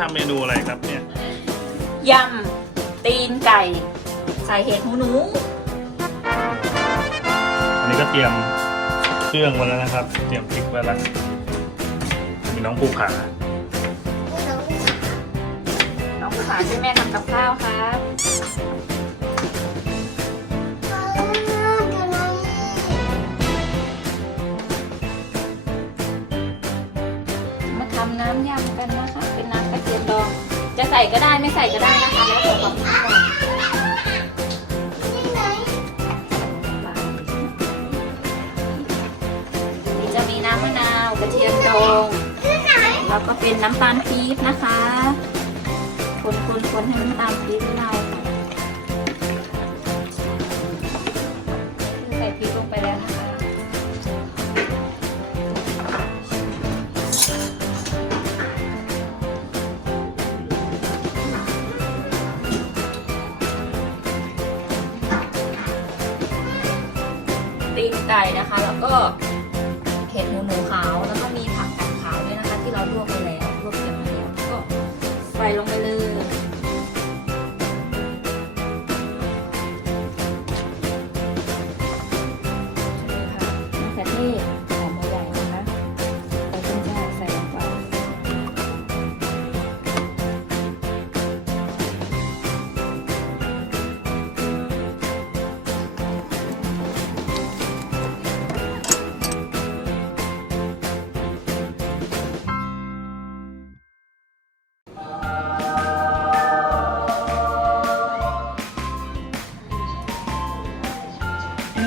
ทำเมนูอะไรครับเนี่ย ยำตีนไก่ ใส่เห็ดหูหนู อันนี้ก็เตรียมเครื่องไว้แล้วนะครับ เตรียมพริกไว้แล้วมีน้องภูผาน้องผู้ขาช่วยแม่ทำกับข้าวครับมาทำน้ำยำกันนะคะเป็นน้ ส่ก็ได้ไม่ใส่ก็ได้นะคะแล้วแต่ความชอบนี่จะมีน้ำมะนาวกระเทียมดองแล้วก็เป็นน้ำตาลปี๊บนะคะ คนคนคนให้น้ำตาลปี๊บละลาใส่พริกลงไปแไก่นะคะ แล้วก็เห็ดหูหนูขาว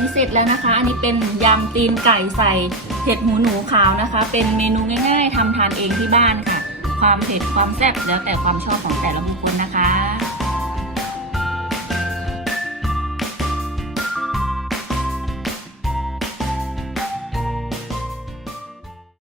นี้เสร็จแล้วนะคะ อันนี้เป็นยำตีนไก่ใส่เห็ดหูหนูขาวนะคะ เป็นเมนูง่ายๆทำทานเองที่บ้านค่ะ ความเผ็ดความแซ่บแล้วแต่ความชอบของแต่ละบุคคลนะคะ